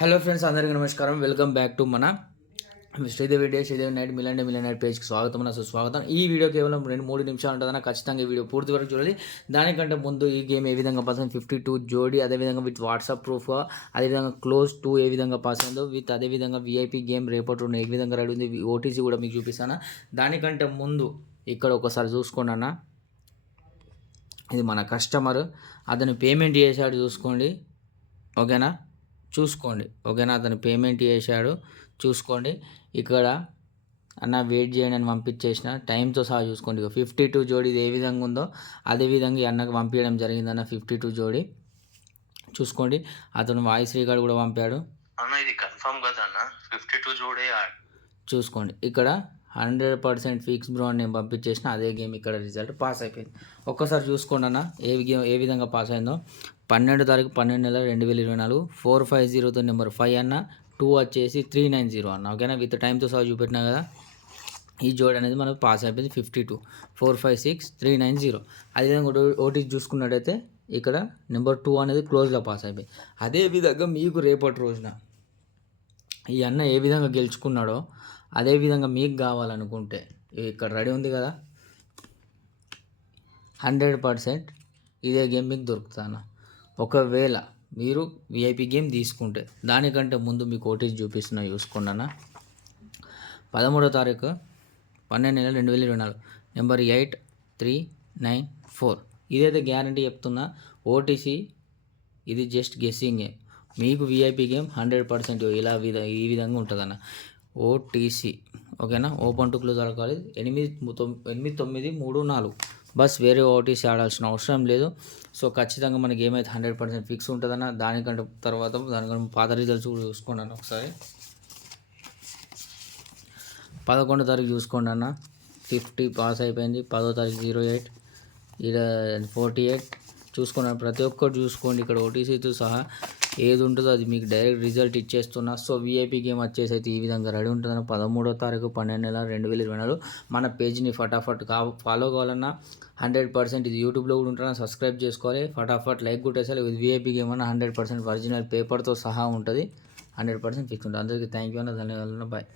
Hello friends, అందరికీ నమస్కారం. Welcome back to మన Sridevi day Sridevi night million పేజ్కి స్వాగతం సుస్వాగతం. ఈ వీడియో కేవలం 2-3 నిమిషాలు ఉంటుందన్న ఖచ్చితంగా ఈ వీడియో పూర్తి వరకు చూడాలి. దానికంటే ముందు ఈ గేమ్ ఏ విధంగా పాస్ అయింది 52 జోడీ, అదేవిధంగా విత్ వాట్సాప్ ప్రూఫ్, అదేవిధంగా క్లోజ్ 2 ఏ విధంగా పాస్ అయిందో విత్ అదేవిధంగా విఐపీ గేమ్ రేపటి ఏ విధంగా రెడీ ఉంది, ఓటీసీ కూడా మీకు చూపిస్తాను. దానికంటే ముందు ఇక్కడ ఒకసారి చూసుకోండి అన్న. ఇది మన కస్టమర్, అతను పేమెంట్ చేశాడు చూసుకోండి. ఓకేనా, చూసుకోండి. ఓకేనా, అతను పేమెంట్ చేశాడు చూసుకోండి. ఇక్కడ అన్న వెయిట్ చేయండి అని పంపించేసిన టైంతో సహా చూసుకోండి. ఇక 52 జోడీ ఇది ఏ విధంగా ఉందో అదేవిధంగా ఈ అన్నకు పంపించడం జరిగిందన్న 52 జోడీ చూసుకోండి. అతను వాయిస్ రికార్డ్ కూడా పంపాడు అన్న. ఇది కన్ఫర్మ్ కదా అన్న, 52 జోడే చూసుకోండి. ఇక్కడ 100% ఫిక్స్ బ్రో అని నేను పంపించేసిన అదే గేమ్ ఇక్కడ రిజల్ట్ పాస్ అయిపోయింది. ఒక్కసారి చూసుకోండి అన్న ఏ విధంగా పాస్ అయిందో. 12 తారీఖు 12 నెల 2024 450 నెంబర్ 5 అన్న, 2 వచ్చేసి 390 అన్న. ఓకేనా, విత్ టైంతో సహా చూపెట్టినా కదా. ఈ జోడ్ అనేది మనకు పాస్ అయిపోయింది 52 456 390. అదేవిధంగా ఓటీసీ చూసుకున్నట్టయితే ఇక్కడ నెంబర్ 2 అనేది క్లోజ్లో పాస్ అయిపోయింది. అదేవిధంగా మీకు రేపటి రోజున ఈ అన్న ఏ విధంగా గెలుచుకున్నాడో అదేవిధంగా మీకు కావాలనుకుంటే ఇక్కడ రెడీ ఉంది కదా, 100% ఇదే గేమ్ మీకు దొరుకుతాను. ఒకవేళ మీరు విఐపీ గేమ్ తీసుకుంటే దానికంటే ముందు మీకు ఓటీసీ చూపిస్తున్నా చూసుకోండి అన్న. 13వ తారీఖు 12 నెల 2024 నెంబర్ 8394. ఇదైతే గ్యారంటీ చెప్తున్నా. ఓటీసీ ఇది జస్ట్ గెస్సింగ్ గేమ్. మీకు విఐపీ గేమ్ 100% ఈ విధంగా ఉంటుందన్న ఓటీసీ. ఓకేనా, ఓపెన్ టు క్లోజ్ ఆడుకోవాలి. 8-9-3-4 బస్, వేరే ఓటీసీ ఆడాల్సిన అవసరం లేదు. సో ఖచ్చితంగా మన గేమ్ అయితే 100% ఫిక్స్ ఉంటుందన్న. దానికంటే పాత రిజల్ట్స్ కూడా చూసుకోండి అన్న. ఒకసారి 11వ తారీఖు చూసుకోండి అన్న, 50 పాస్ అయిపోయింది. 10వ తారీఖు 08, ఇక్కడ 48 చూసుకోండి. ప్రతి ఒక్కటి చూసుకోండి. ఇక్కడ ఓటీసీతో సహా ఏది ఉంటుందో అది మీకు డైరెక్ట్ రిజల్ట్ ఇచ్చేస్తున్నా. సో విఐపీ గేమ్ వచ్చేసి అయితే ఈ విధంగా రెడీ ఉంటుందన్న. 13వ తారీఖు 12 నెల 2024 మన పేజ్ని ఫటాఫట్ ఫాలో కావాలన్నా 100% ఇది యూట్యూబ్లో కూడా ఉంటుందా, సబ్స్క్రైబ్ చేసుకోవాలి. ఫటాఫట్ లైక్ కొట్టేసాలి. ఇది విఐపీ గేమ్ అన్న 100% ఒరిజినల్ పేపర్తో సహా ఉంటుంది. 100% ఫిక్స్ ఉంటుంది. అందరికీ థ్యాంక్ యూ అన్న, ధన్యవాదాలు. బాయ్.